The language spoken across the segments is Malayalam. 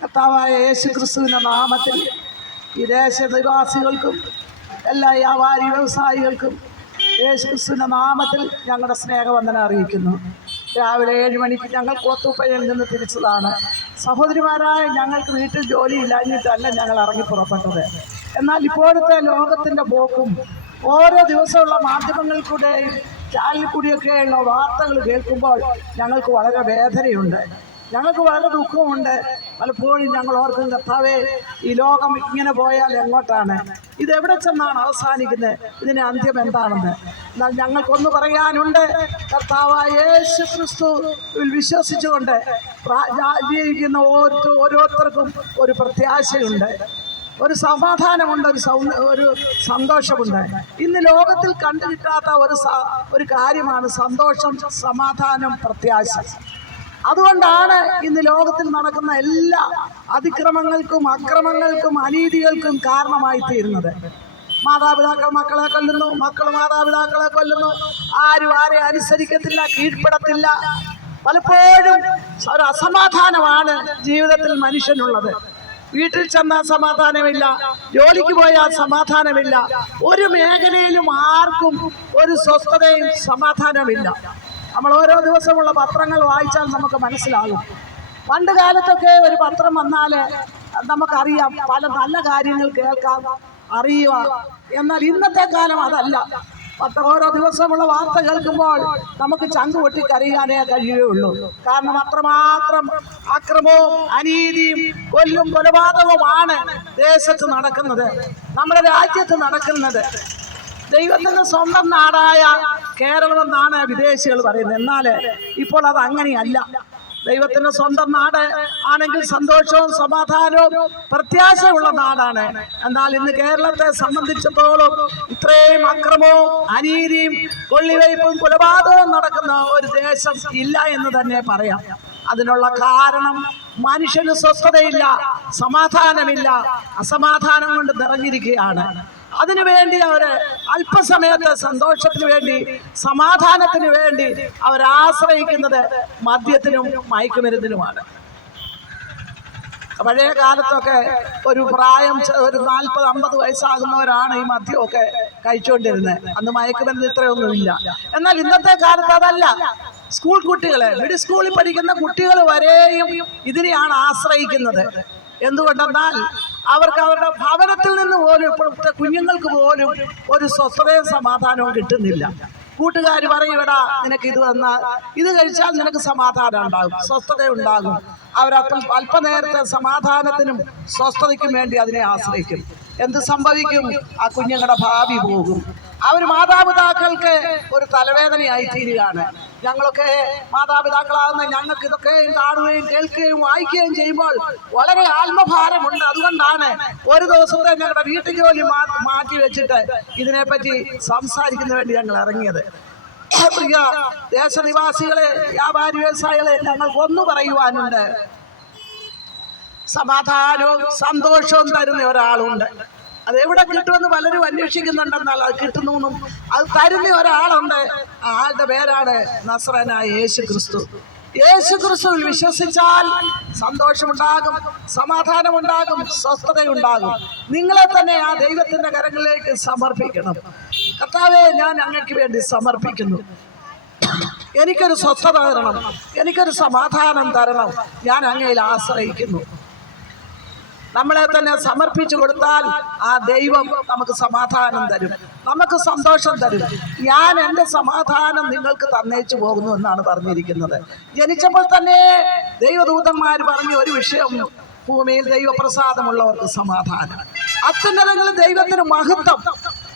കർത്താവായ നാമത്തിൽ ഈ ദേശനിവാസികൾക്കും എല്ലാ വ്യാപാരി വ്യവസായികൾക്കും യേശു ക്രിസ്തുവിന്റെ നാമത്തിൽ ഞങ്ങളുടെ സ്നേഹവന്ദന അറിയിക്കുന്നു. രാവിലെ ഏഴ് മണിക്ക് ഞങ്ങൾ കോത്തുപ്പയിൽ നിന്ന് തിരിച്ചതാണ്. സഹോദരിമാരായ ഞങ്ങൾക്ക് വീട്ടിൽ ജോലി ഇല്ലാഞ്ഞിട്ടല്ല ഞങ്ങൾ ഇറങ്ങി പുറപ്പെട്ടത്. എന്നാൽ ഇപ്പോഴത്തെ ലോകത്തിന്റെ പോക്കും ഓരോ ദിവസമുള്ള മാധ്യമങ്ങളിൽ കൂടെയും ചാനലിൽ കൂടിയൊക്കെയുള്ള വാർത്തകൾ കേൾക്കുമ്പോൾ ഞങ്ങൾക്ക് വളരെ വേദനയുണ്ട്. ഞങ്ങൾക്ക് വളരെ ദുഃഖമുണ്ട്. പലപ്പോഴും ഞങ്ങൾ ഓർക്കും കർത്താവേ ഈ ലോകം ഇങ്ങനെ പോയാൽ എങ്ങോട്ടാണ്? ഇത് എവിടെ ചെന്നാണ് അവസാനിക്കുന്നത്? ഇതിന് അന്ത്യം എന്താണെന്ന്. എന്നാൽ ഞങ്ങൾക്കൊന്ന് പറയാനുണ്ട് കർത്താവായ യേശു വിശ്വസിച്ചുകൊണ്ട് ജീവിക്കുന്ന ഓരോ ഓരോരുത്തർക്കും ഒരു പ്രത്യാശയുണ്ട്. ഒരു സമാധാനമുണ്ട് ഒരു സൗ ഒരു സന്തോഷമുണ്ട്. ഇന്ന് ലോകത്തിൽ കണ്ടു കിട്ടാത്ത ഒരു ഒരു കാര്യമാണ് സന്തോഷം സമാധാനം പ്രത്യാശ. അതുകൊണ്ടാണ് ഇന്ന് ലോകത്തിൽ നടക്കുന്ന എല്ലാ അതിക്രമങ്ങൾക്കും അക്രമങ്ങൾക്കും അനീതികൾക്കും കാരണമായി തീരുന്നത്. മാതാപിതാക്കൾ മക്കളെ കൊല്ലുന്നു മക്കൾ മാതാപിതാക്കളെ കൊല്ലുന്നു. ആരും ആരെ അനുസരിക്കത്തില്ല കീഴ്പ്പെടത്തില്ല. പലപ്പോഴും ഒരു അസമാധാനമാണ് ജീവിതത്തിൽ മനുഷ്യനുള്ളത്. വീട്ടിൽ ചെന്നാൽ സമാധാനമില്ല ജോലിക്ക് പോയാൽ സമാധാനമില്ല ഒരു മേഖലയിലും ആർക്കും ഒരു സ്വസ്ഥതയും സമാധാനമില്ല. നമ്മൾ ഓരോ ദിവസമുള്ള പത്രങ്ങൾ വായിച്ചാൽ നമുക്ക് മനസ്സിലാകും. പണ്ട് കാലത്തൊക്കെ ഒരു പത്രം വന്നാൽ നമുക്കറിയാം പല നല്ല കാര്യങ്ങൾ കേൾക്കാം അറിയുക. എന്നാൽ ഇന്നത്തെ കാലം അതല്ല. പത്ര ഓരോ ദിവസമുള്ള വാർത്ത കേൾക്കുമ്പോൾ നമുക്ക് ചങ്ക് പൊട്ടിക്കറിയാനേ കഴിയുകയുള്ളൂ കാരണം അത്രമാത്രം അക്രമവും അനീതിയും കൊല്ലും കൊലപാതകവുമാണ് ദേശത്ത് നടക്കുന്നത്. നമ്മുടെ രാജ്യത്ത് നടക്കുന്നത്. ദൈവത്തിന്റെ സ്വന്തം നാടായ കേരളം എന്നാണ് വിദേശികൾ പറയുന്നത്. എന്നാൽ ഇപ്പോൾ അത് അങ്ങനെയല്ല. ദൈവത്തിന്റെ സ്വന്തം നാട് ആണെങ്കിൽ സന്തോഷവും സമാധാനവും പ്രത്യാശയുള്ള നാടാണ്. എന്നാൽ ഇന്ന് കേരളത്തെ സംബന്ധിച്ചിടത്തോളം ഇത്രയും അക്രമവും അനീതിയും കൊള്ളിവയ്പും കൊലപാതകവും നടക്കുന്ന ഒരു ദേശം ഇല്ല എന്ന് തന്നെ പറയാം. അതിനുള്ള കാരണം മനുഷ്യന് സ്വസ്ഥതയില്ല സമാധാനമില്ല അസമാധാനം കൊണ്ട് നിറഞ്ഞിരിക്കുകയാണ്. അതിനു വേണ്ടി അവർ അല്പസമയത്തെ സന്തോഷത്തിന് വേണ്ടി സമാധാനത്തിന് വേണ്ടി അവർ ആശ്രയിക്കുന്നത് മദ്യത്തിനും മയക്കുമരുന്നിനുമാണ്. പഴയ കാലത്തൊക്കെ ഒരു പ്രായം ഒരു നാൽപ്പത് അമ്പത് വയസ്സാകുന്നവരാണ് ഈ മദ്യമൊക്കെ കഴിച്ചുകൊണ്ടിരുന്നത് അന്ന് മയക്കുമരുന്ന് ഇത്രയൊന്നുമില്ല. എന്നാൽ ഇന്നത്തെ കാലത്ത് അതല്ല. സ്കൂൾ കുട്ടികളെ മിഡിൽ സ്കൂളിൽ പഠിക്കുന്ന കുട്ടികൾ വരെയും ഇതിനെയാണ് ആശ്രയിക്കുന്നത്. എന്തുകൊണ്ടെന്നാൽ അവർക്ക് അവരുടെ ഭവനത്തിൽ നിന്ന് പോലും ഇപ്പോഴത്തെ കുഞ്ഞുങ്ങൾക്ക് പോലും ഒരു സ്വസ്ഥതയും സമാധാനവും കിട്ടുന്നില്ല. കൂട്ടുകാർ പറയൂടാ നിനക്ക് ഇത് വന്നാൽ ഇത് കഴിച്ചാൽ നിനക്ക് സമാധാനം ഉണ്ടാകും സ്വസ്ഥത ഉണ്ടാകും. അവരത്ര അല്പനേരത്തെ സമാധാനത്തിനും സ്വസ്ഥതയ്ക്കും വേണ്ടി അതിനെ ആശ്രയിക്കും. എന്ത് സംഭവിക്കും? ആ കുഞ്ഞുങ്ങളുടെ ഭാവി പോകും. അവർ മാതാപിതാക്കൾക്ക് ഒരു തലവേദനയായി തീരുകയാണ്. ഞങ്ങളൊക്കെ മാതാപിതാക്കളാകുന്ന ഞങ്ങൾക്ക് ഇതൊക്കെ കാണുകയും കേൾക്കുകയും വായിക്കുകയും ചെയ്യുമ്പോൾ വളരെ ആത്മഭാരമുണ്ട്. അതുകൊണ്ടാണ് ഒരു ദിവസത്തെ ഞങ്ങളുടെ വീട്ടു ജോലി മാറ്റി വെച്ചിട്ട് ഇതിനെപ്പറ്റി സംസാരിക്കുന്നതിന് വേണ്ടി ഞങ്ങൾ ഇറങ്ങിയത്. പ്രിയ ദേശനിവാസികളെ വ്യാപാരി വ്യവസായികളെ ഞങ്ങൾക്ക് ഒന്ന് പറയുവാനുണ്ട്. സമാധാനവും സന്തോഷവും തരുന്ന ഒരാളുണ്ട്. അത് എവിടെ കിട്ടുമെന്ന് പലരും അന്വേഷിക്കുന്നുണ്ടെന്നാൽ അത് കിട്ടുന്നു അത് തരുന്ന ഒരാളുണ്ട്. ആളുടെ പേരാണ് നസ്രനായ യേശു ക്രിസ്തു യേശു ക്രിസ്തുവിൽ വിശ്വസിച്ചാൽ സന്തോഷമുണ്ടാകും സമാധാനമുണ്ടാകും സ്വസ്ഥതയുണ്ടാകും. നിങ്ങളെ തന്നെ ആ ദൈവത്തിന്റെ കരങ്ങളിലേക്ക് സമർപ്പിക്കണം. കർത്താവെ ഞാൻ അങ്ങക്ക് വേണ്ടി സമർപ്പിക്കുന്നു. എനിക്കൊരു സ്വസ്ഥത തരണം. എനിക്കൊരു സമാധാനം തരണം. ഞാൻ അങ്ങയിൽ ആശ്രയിക്കുന്നു. നമ്മളെ തന്നെ സമർപ്പിച്ചു കൊടുത്താൽ ആ ദൈവം നമുക്ക് സമാധാനം തരും. നമുക്ക് സന്തോഷം തരും. ഞാൻ എന്റെ സമാധാനം നിങ്ങൾക്ക് തന്നേച്ചു പോകുന്നു എന്നാണ് പറഞ്ഞിരിക്കുന്നത്. ജനിച്ചപ്പോൾ തന്നെ ദൈവദൂതന്മാർ പറഞ്ഞ ഒരു വിഷയം ഭൂമിയിൽ ദൈവപ്രസാദമുള്ളവർക്ക് സമാധാനം. അത്യുന്നതങ്ങളിൽ ദൈവത്തിന് മഹത്വം.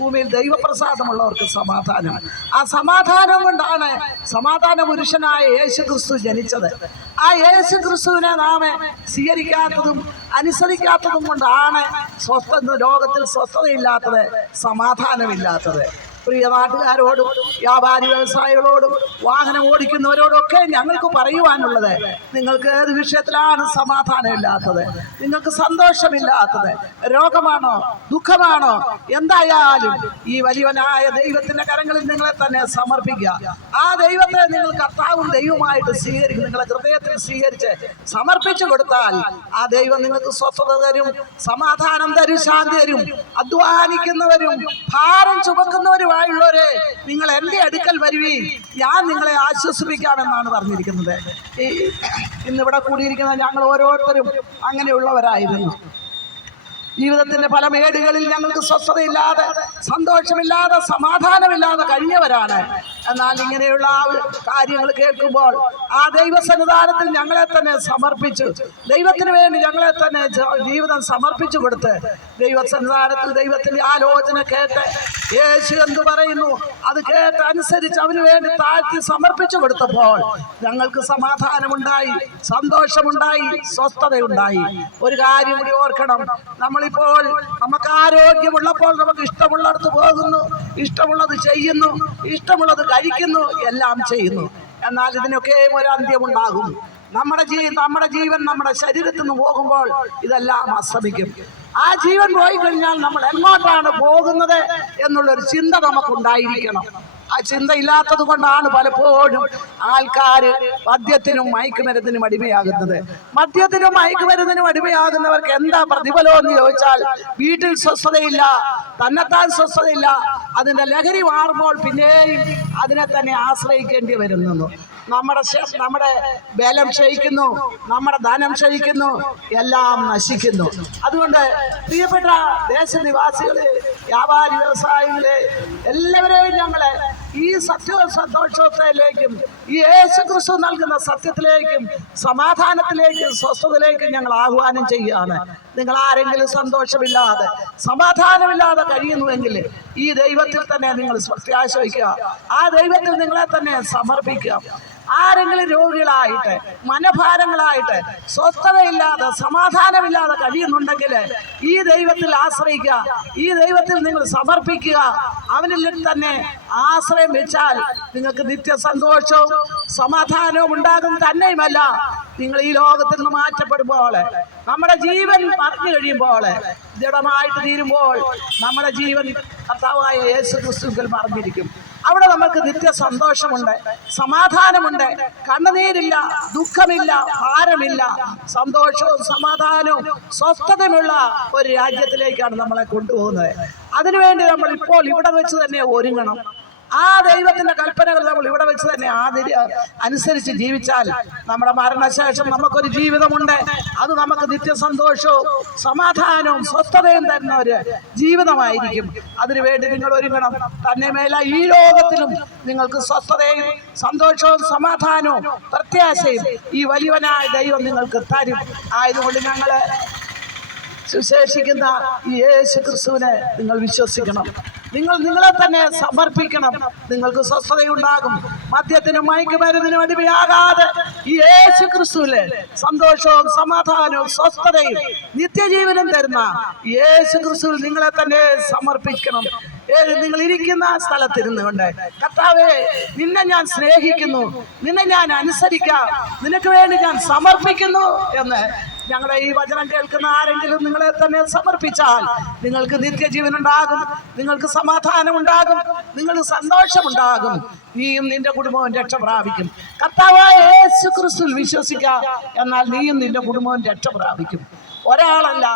ഭൂമിയിൽ ദൈവപ്രസാദമുള്ളവർക്ക് സമാധാനം. ആ സമാധാനം കൊണ്ടാണ് സമാധാന പുരുഷനായ യേശു ക്രിസ്തു ജനിച്ചത്. ആ യേശു ക്രിസ്തുവിനെ നാം സ്വീകരിക്കാത്തതും അനുസരിക്കാത്തതും കൊണ്ടാണ് സ്വസ്ഥ ലോകത്തിൽ സ്വസ്ഥതയില്ലാത്തത് സമാധാനമില്ലാത്തത്. പ്രിയ നാട്ടുകാരോടും വ്യാപാരി വ്യവസായികളോടും വാഹനം ഓടിക്കുന്നവരോടൊക്കെ ഞങ്ങൾക്ക് പറയുവാനുള്ളത് നിങ്ങൾക്ക് ഏത് വിഷയത്തിലാണ് സമാധാനമില്ലാത്തത്? നിങ്ങൾക്ക് സന്തോഷമില്ലാത്തത്? രോഗമാണോ? ദുഃഖമാണോ? എന്തായാലും ഈ വലിയവനായ ദൈവത്തിന്റെ കരങ്ങളിൽ നിങ്ങളെ തന്നെ സമർപ്പിക്കുക. ആ ദൈവത്തെ നിങ്ങൾ കർത്താവും ദൈവമായിട്ട് സ്വീകരിക്കും നിങ്ങളെ ഹൃദയത്തിൽ സ്വീകരിച്ച് സമർപ്പിച്ചു കൊടുത്താൽ ആ ദൈവം നിങ്ങൾക്ക് സ്വസ്ഥത തരും സമാധാനം തരും ശാന്തി തരും അധ്വാനിക്കുന്നവരും ഭാരം ചുമക്കുന്നവരുമായുള്ളവരെ നിങ്ങൾ എന്റെ അടുക്കൽ വരുവീൻ ഞാൻ നിങ്ങളെ ആശ്വസിപ്പിക്കാമെന്നാണ് പറഞ്ഞിരിക്കുന്നത്. ഈ ഇന്നിവിടെ കൂടിയിരിക്കുന്ന ഞങ്ങൾ ഓരോരുത്തരും അങ്ങനെയുള്ളവരായിരുന്നു. ജീവിതത്തിന്റെ പല മേടുകളിൽ ഞങ്ങൾക്ക് സ്വസ്ഥതയില്ലാതെ സന്തോഷമില്ലാതെ സമാധാനമില്ലാതെ കഴിഞ്ഞവരാണ്. എന്നാൽ ഇങ്ങനെയുള്ള ആ കാര്യങ്ങൾ കേൾക്കുമ്പോൾ ആ ദൈവസന്നിധാനത്തിൽ ഞങ്ങളെ തന്നെ സമർപ്പിച്ചു ദൈവത്തിന് വേണ്ടി ഞങ്ങളെ തന്നെ ജീവിതം സമർപ്പിച്ചു കൊടുത്ത് ദൈവസന്നിധാനത്തിൽ ദൈവത്തിന്റെ ആലോചന കേട്ട് യേശു എന്ത് പറയുന്നു? അത് കേട്ട് അനുസരിച്ച് അവന് വേണ്ടി താഴ്ത്തി സമർപ്പിച്ചു കൊടുത്തപ്പോൾ ഞങ്ങൾക്ക് സമാധാനമുണ്ടായി സന്തോഷമുണ്ടായി സ്വസ്ഥതയുണ്ടായി. ഒരു കാര്യം കൂടി ഓർക്കണം. നമ്മളിപ്പോൾ നമുക്ക് ആരോഗ്യമുള്ളപ്പോൾ നമുക്ക് ഇഷ്ടമുള്ളിടത്ത് പോകുന്നു ഇഷ്ടമുള്ളത് ചെയ്യുന്നു ഇഷ്ടമുള്ളത് കഴിക്കുന്നു എല്ലാം ചെയ്യുന്നു. എന്നാൽ ഇതിനൊക്കെ ഒരു അന്ത്യമുണ്ടാകും നമ്മുടെ ജീ നമ്മുടെ ജീവൻ നമ്മുടെ ശരീരത്തിൽ നിന്ന് പോകുമ്പോൾ ഇതെല്ലാം അസ്തമിക്കും. ആ ജീവൻ പോയി കഴിഞ്ഞാൽ നമ്മൾ എങ്ങോട്ടാണ് പോകുന്നത് എന്നുള്ളൊരു ചിന്ത നമുക്കുണ്ടായിരിക്കണം. ആ ചിന്തയില്ലാത്തത് കൊണ്ടാണ് പലപ്പോഴും ആൾക്കാർ മദ്യത്തിനും മയക്കുമരുന്നിനും അടിമയാകുന്നത്. മദ്യത്തിനും മയക്കുമരുന്നിനും അടിമയാകുന്നവർക്ക് എന്താ പ്രതിഫലം എന്ന് ചോദിച്ചാൽ വീട്ടിൽ സ്വസ്ഥതയില്ല തന്നെത്താൻ സ്വസ്ഥതയില്ല അതിന്റെ ലഹരി മാറുമ്പോൾ പിന്നെയും അതിനെ തന്നെ ആശ്രയിക്കേണ്ടി വരുന്നു. നമ്മുടെ നമ്മുടെ ബലം ക്ഷയിക്കുന്നു നമ്മുടെ ധനം ക്ഷയിക്കുന്നു എല്ലാം നശിക്കുന്നു. അതുകൊണ്ട് പ്രിയപ്പെട്ട ദേശനിവാസികളെ വ്യാപാരി വ്യവസായികളെ എല്ലാവരെയും സത്യ സന്തോഷത്തിലേക്കും ഈ യേശു ക്രിസ്തു നൽകുന്ന സത്യത്തിലേക്കും സമാധാനത്തിലേക്കും സ്വസ്ഥതയിലേക്കും ഞങ്ങൾ ആഹ്വാനം ചെയ്യുകയാണ്. നിങ്ങൾ ആരെങ്കിലും സന്തോഷമില്ലാതെ സമാധാനമില്ലാതെ കഴിയുന്നുവെങ്കിൽ ഈ ദൈവത്തിൽ തന്നെ നിങ്ങൾ പ്രത്യാശ വയ്ക്കുക ആ ദൈവത്തിൽ നിങ്ങളെ തന്നെ സമർപ്പിക്കുക. ആരെങ്കിലും രോഗികളായിട്ട് മനഭാരങ്ങളായിട്ട് സ്വസ്ഥതയില്ലാതെ സമാധാനമില്ലാതെ കഴിയുന്നുണ്ടെങ്കിൽ ഈ ദൈവത്തിൽ ആശ്രയിക്കുക ഈ ദൈവത്തിൽ നിങ്ങൾ സമർപ്പിക്കുക. അവനിൽ തന്നെ ആശ്രയം വെച്ചാൽ നിങ്ങൾക്ക് നിത്യസന്തോഷവും സമാധാനവും ഉണ്ടാകും തന്നെയുമല്ല. നിങ്ങൾ ഈ ലോകത്തിൽ നിന്ന് മാറ്റപ്പെടുമ്പോൾ നമ്മുടെ ജീവൻ മറിഞ്ഞു കഴിയുമ്പോൾ ദൃഢമായിട്ട് തീരുമ്പോൾ നമ്മുടെ ജീവൻ കർത്താവായ യേശു ക്രിസ്തുക്കൾ മറിഞ്ഞിരിക്കും. അവിടെ നമുക്ക് നിത്യ സന്തോഷമുണ്ട് സമാധാനമുണ്ട്. കണ്ണുനീരില്ല ദുഃഖമില്ല ഭാരമില്ല. സന്തോഷവും സമാധാനവും സ്വസ്ഥതയുമുള്ള ഒരു രാജ്യത്തിലേക്കാണ് നമ്മളെ കൊണ്ടുപോകുന്നത്. അതിനുവേണ്ടി നമ്മൾ ഇപ്പോൾ ഇവിടെ വെച്ച് തന്നെ ഒരുങ്ങണം. ആ ദൈവത്തിന്റെ കൽപ്പനകൾ നമ്മൾ ഇവിടെ വെച്ച് തന്നെ ആദരി അനുസരിച്ച് ജീവിച്ചാൽ നമ്മുടെ മരണശേഷം നമുക്കൊരു ജീവിതമുണ്ട്. അത് നമുക്ക് നിത്യസന്തോഷവും സമാധാനവും സ്വസ്ഥതയും തരുന്ന ഒരു ജീവിതമായിരിക്കും. അതിനുവേണ്ടി നിങ്ങൾ ഒരുങ്ങണം. തന്നെ മേല ഈ ലോകത്തിലും നിങ്ങൾക്ക് സ്വസ്ഥതയും സന്തോഷവും സമാധാനവും പ്രത്യാശയും ഈ വലിയവനായ ദൈവം നിങ്ങൾക്ക് തരും. ആയതുകൊണ്ട് ഞങ്ങൾ സുശേഷിക്കുന്ന ഈ യേശു ക്രിസ്തുവിനെ നിങ്ങൾ വിശ്വസിക്കണം. നിങ്ങൾ നിങ്ങളെ തന്നെ സമർപ്പിക്കണം. നിങ്ങൾക്ക് സ്വസ്ഥതയുണ്ടാകും. മദ്യത്തിനും മയക്കുമരുന്നിനും അടിമയാകാതെ ഈ യേശു ക്രിസ്തുവിലെ സന്തോഷവും സമാധാനവും സ്വസ്ഥതയും നിത്യജീവനും തരുന്ന യേശു ക്രിസ്തുവിൽ നിങ്ങളെ തന്നെ സമർപ്പിക്കണം. നിങ്ങൾ ഇരിക്കുന്ന സ്ഥലത്തിരുന്നു കൊണ്ട് കർത്താവേ നിന്നെ ഞാൻ സ്നേഹിക്കുന്നു. നിന്നെ ഞാൻ അനുസരിക്കാം. നിനക്ക് വേണ്ടി ഞാൻ സമർപ്പിക്കുന്നു എന്ന് ഞങ്ങളുടെ ഈ വചനം കേൾക്കുന്ന ആരെങ്കിലും നിങ്ങളെ തന്നെ സമർപ്പിച്ചാൽ നിങ്ങൾക്ക് നിത്യജീവൻ ഉണ്ടാകും നിങ്ങൾക്ക് സമാധാനം ഉണ്ടാകും നിങ്ങൾക്ക് സന്തോഷമുണ്ടാകും നീയും നിന്റെ കുടുംബവും രക്ഷ പ്രാപിക്കും. കർത്താവായ യേശു ക്രിസ്തുവിൽ വിശ്വസിക്കുക എന്നാൽ നീയും നിന്റെ കുടുംബവും രക്ഷ പ്രാപിക്കും. ഒരാളല്ല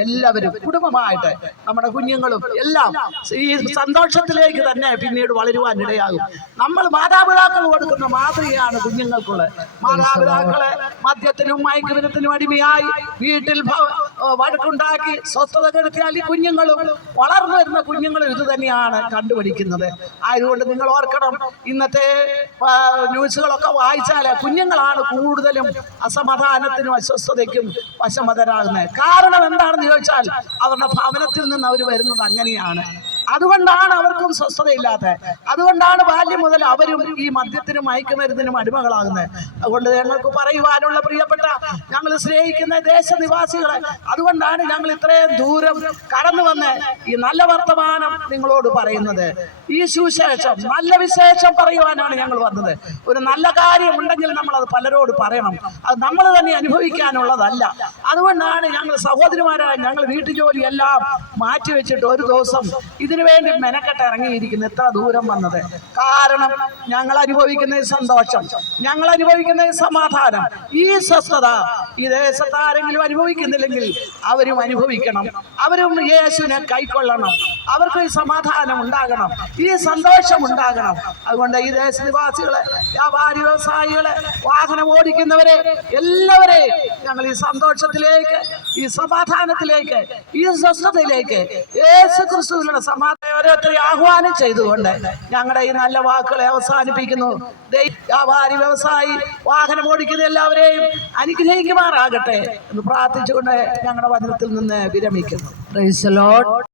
എല്ലാവരും കുടുംബമായിട്ട് നമ്മുടെ കുഞ്ഞുങ്ങളും എല്ലാം ഈ സന്തോഷത്തിലേക്ക് തന്നെ പിന്നീട് വളരുവാൻ ഇടയാകും. നമ്മൾ മാതാപിതാക്കൾ കൊടുക്കുന്ന മാതൃകയാണ് കുഞ്ഞുങ്ങൾക്കുള്ളത് മാതാപിതാക്കളെ മദ്യത്തിനും മയക്കുമരുത്തിനും അടിമയായി വീട്ടിൽ വഴക്കുണ്ടാക്കി സ്വസ്ഥത കെടുത്തിയാൽ ഈ കുഞ്ഞുങ്ങളും വളർന്നു വരുന്ന കുഞ്ഞുങ്ങളും ഇത് തന്നെയാണ് കണ്ടുപിടിക്കുന്നത്. ആയതുകൊണ്ട് നിങ്ങൾ ഓർക്കണം ഇന്നത്തെ ന്യൂസുകളൊക്കെ വായിച്ചാൽ കുഞ്ഞുങ്ങളാണ് കൂടുതലും അസമാധാനത്തിനും അസ്വസ്ഥതയ്ക്കും വശമതരാകുന്നത് കാരണം എന്താണെന്ന് ചോദിച്ചാൽ അവരുടെ ഭവനത്തിൽ നിന്ന് അവർ വരുന്നത് അങ്ങനെയാണ്. അതുകൊണ്ടാണ് അവർക്കും സ്വസ്ഥതയില്ലാത്തത് അതുകൊണ്ടാണ് ബാല്യം മുതൽ അവരും ഈ മദ്യത്തിനും മയക്കുമരുന്നിനും അടിമകളാകുന്നത്. അതുകൊണ്ട് ഞങ്ങൾക്ക് പറയുവാനുള്ള പ്രിയപ്പെട്ട ഞങ്ങൾ സ്നേഹിക്കുന്ന ദേശനിവാസികളെ അതുകൊണ്ടാണ് ഞങ്ങൾ ഇത്രയും ദൂരം കടന്നു വന്ന് ഈ നല്ല വർത്തമാനം നിങ്ങളോട് പറയുന്നത്. ഈ സുവിശേഷം നല്ല വിശേഷം പറയുവാനാണ് ഞങ്ങൾ വന്നത്. ഒരു നല്ല കാര്യം ഉണ്ടെങ്കിൽ നമ്മൾ അത് പലരോട് പറയണം. അത് നമ്മൾ തന്നെ അനുഭവിക്കാനുള്ളതല്ല. അതുകൊണ്ടാണ് ഞങ്ങൾ സഹോദരിമാരായ ഞങ്ങൾ എല്ലാം മാറ്റിവെച്ചിട്ട് ഒരു ദിവസം ഇതിനു വേണ്ടി മെനക്കെട്ട് ഇറങ്ങിയിരിക്കുന്നു എത്ര ദൂരം വന്നത്. കാരണം ഞങ്ങൾ അനുഭവിക്കുന്ന സന്തോഷം ഞങ്ങൾ അനുഭവിക്കുന്ന സമാധാനം ഈ സ്വസ്ഥത ഈ ദേശത്ത് ആരെങ്കിലും അനുഭവിക്കുന്നില്ലെങ്കിൽ അവരും അനുഭവിക്കണം അവരും യേശുവിനെ കൈക്കൊള്ളണം അവർക്ക് ഈ സമാധാനം ഉണ്ടാകണം ഈ സന്തോഷം ഉണ്ടാകണം. അതുകൊണ്ട് ഈ ദേശനിവാസികളെ വ്യാപാരി വ്യവസായികളെ വാഹനം ഓടിക്കുന്നവരെ എല്ലാവരെയും ഞങ്ങൾ ഈ സന്തോഷത്തിലേക്ക് ഈ സമാധാനത്തിലേക്ക് ഈ സ്വസ്ഥതയിലേക്ക് യേശു ക്രിസ്തുവിനുള്ള സമാധാനം ഓരോരുത്തരെ ആഹ്വാനം ചെയ്തുകൊണ്ട് ഞങ്ങളുടെ ഈ നല്ല വാക്കുകളെ അവസാനിപ്പിക്കുന്നു. വ്യാപാരി വ്യവസായി വാഹനം ഓടിക്കുന്ന എല്ലാവരെയും അനുഗ്രഹിക്കുമാറാകട്ടെ എന്ന് പ്രാർത്ഥിച്ചുകൊണ്ട് ഞങ്ങളുടെ വചനത്തിൽ നിന്ന് വിരമിക്കുന്നു.